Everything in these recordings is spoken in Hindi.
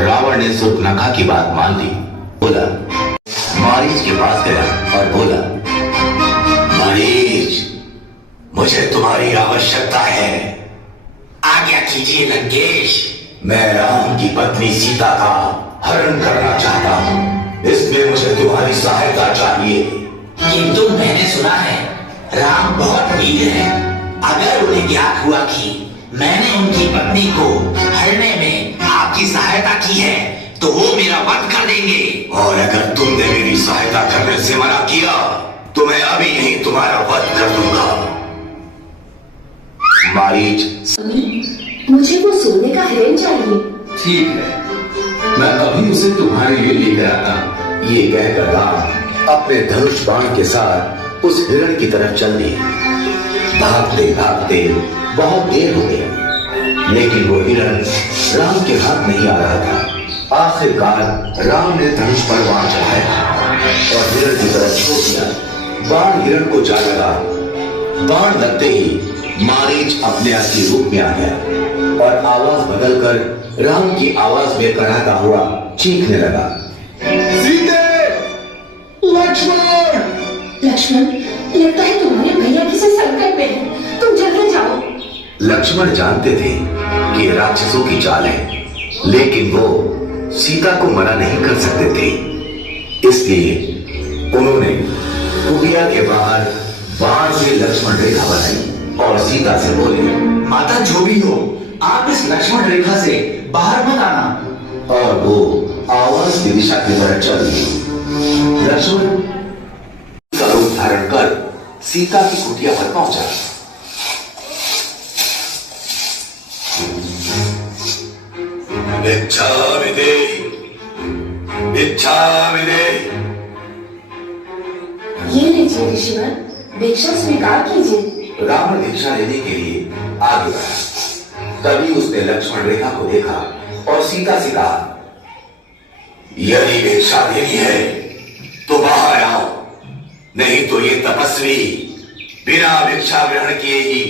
रावण ने सूर्पनखा की बात मान ली। बोला, मारीच के पास गया और बोला, मारीच, मुझे तुम्हारी आवश्यकता है। आज्ञा कीजिए लंकेश। मैं राम की पत्नी सीता का हरण करना चाहता हूँ। इसमें मुझे तुम्हारी सहायता चाहिए। किंतु मैंने सुना है राम बहुत वीर हैं। अगर उन्हें ज्ञात हुआ कि मैंने उनकी पत्नी को हरने में आपकी सहायता की है तो वो मेरा वध कर देंगे। और अगर तुमने मेरी सहायता करने से मना किया तो मैं अभी यहीं तुम्हारा वध कर दूंगा। मारीच, मुझे वो सोने का हिरण चाहिए। ठीक है, मैं अभी उसे तुम्हारे लिए लेकर आता हूँ। ये कहकर राम अपने धनुष बाण के साथ उस हिरण की तरफ चल दिए। भागते भागते बहुत देर हो गया, लेकिन वो हिरण राम के हाथ नहीं आ रहा था। आखिरकार राम ने धनुष पर बाण चढ़ाया और हिरण की तरफ छोड़ दिया। बाण हिरण को जा लगा। बाण लगते ही मारीच अपने असली रूप में आ गया और आवाज बदलकर राम की आवाज में कराता हुआ चीखने लगा, सीते! लक्ष्मण! लक्ष्मण, लगता है तुम्हारे भैया किसी संकट में हैं। तुम जल्दी जाओ। लक्ष्मण जानते थे कि ये राक्षसों की चाल है, लेकिन वो सीता को मना नहीं कर सकते थे। इसलिए उन्होंने कुटिया के बाहर बाण से लक्ष्मण रेखा बनाई और सीता से बोले, माता जो भी हो, आप इस लक्ष्मण रेखा से बाहर मत आना। और वो आवाज की दिशा की तरफ चल दी। लक्ष्मण का रूप धारण कर सीता की कुटिया पर पहुंचा। भिक्षामि देहि, भिक्षामि देहि। ये लीजिए ऋषिवर, भिक्षा स्वीकार कीजिए। रावण भिक्षा लेने के लिए आगे बढ़ा। तभी उसने लक्ष्मण रेखा को देखा और सीता से कहा, यदि भिक्षा देनी है तो बाहर आओ, नहीं तो ये तपस्वी बिना भिक्षा ग्रहण किए ही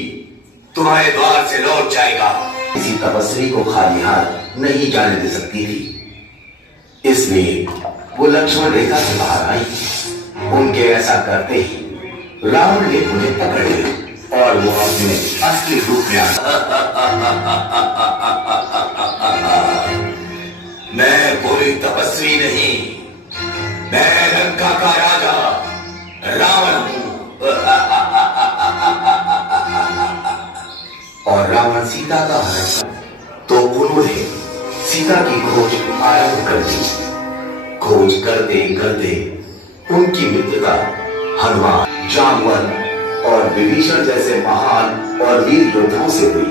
तुम्हारे द्वार से लौट जाएगा। किसी तपस्वी को खाली हाथ नहीं जाने दे सकती थी, इसलिए वो लक्ष्मण रेखा से बाहर आई। उनके ऐसा करते ही रावण ने उन्हें पकड़ लिया और वो अपने असली रूप में आ मैं कोई तपस्वी नहीं, मैं लंका का राजा रावण हूं। और रावण सीता का हरण कर तो उन्होंने सीता की खोज आरंभ कर दी। खोज करते करते उनकी मित्रता हनुमान, जामवंत और विभीषण जैसे महान और वीर योद्धाओं से हुई।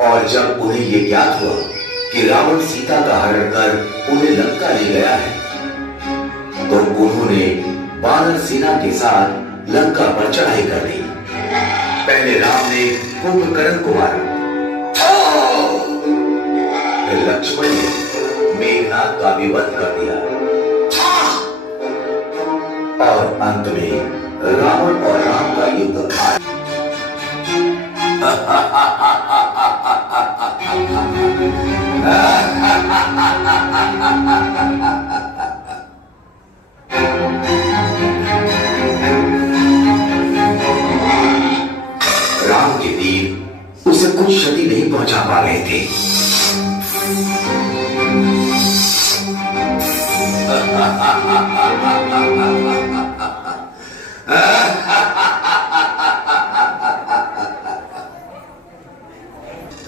और जब उन्हें यह ज्ञात हुआ कि रावण सीता का हरण कर उन्हें लंका ले गया है, तो उन्होंने वानर सेना के साथ लंका पर चढ़ाई कर दी। पहले राम ने कुंभकर्ण को मारा, फिर लक्ष्मण ने मेघनाद का भी वध कर दिया और अंत में रावण और राम का युद्ध था। राम के तीर उसे कुछ क्षति नहीं पहुंचा पा रहे थे।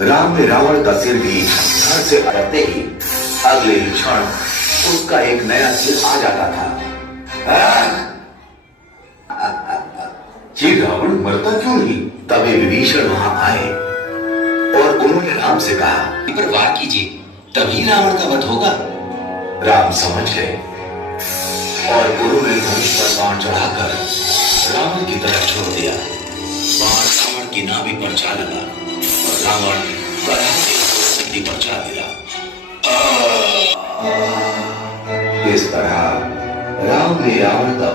राम ने रावण का सिर भी धड़ से अड़ते ही अगले ही क्षण उसका एक नया सिर आ जाता था। ये रावण मरता क्यों नहीं? तभी विभीषण वहां आए और उन्होंने राम से कहा, पर वार कीजिए, तभी रावण का वध होगा। राम समझ गए और उन्होंने धनुष पर बाण चढ़ाकर रावण की तरफ छोड़ दिया। बाण रावण की नाभि पर जा लगा और रावण धरती पर जा गिरा। इस तरह राम ने रावण का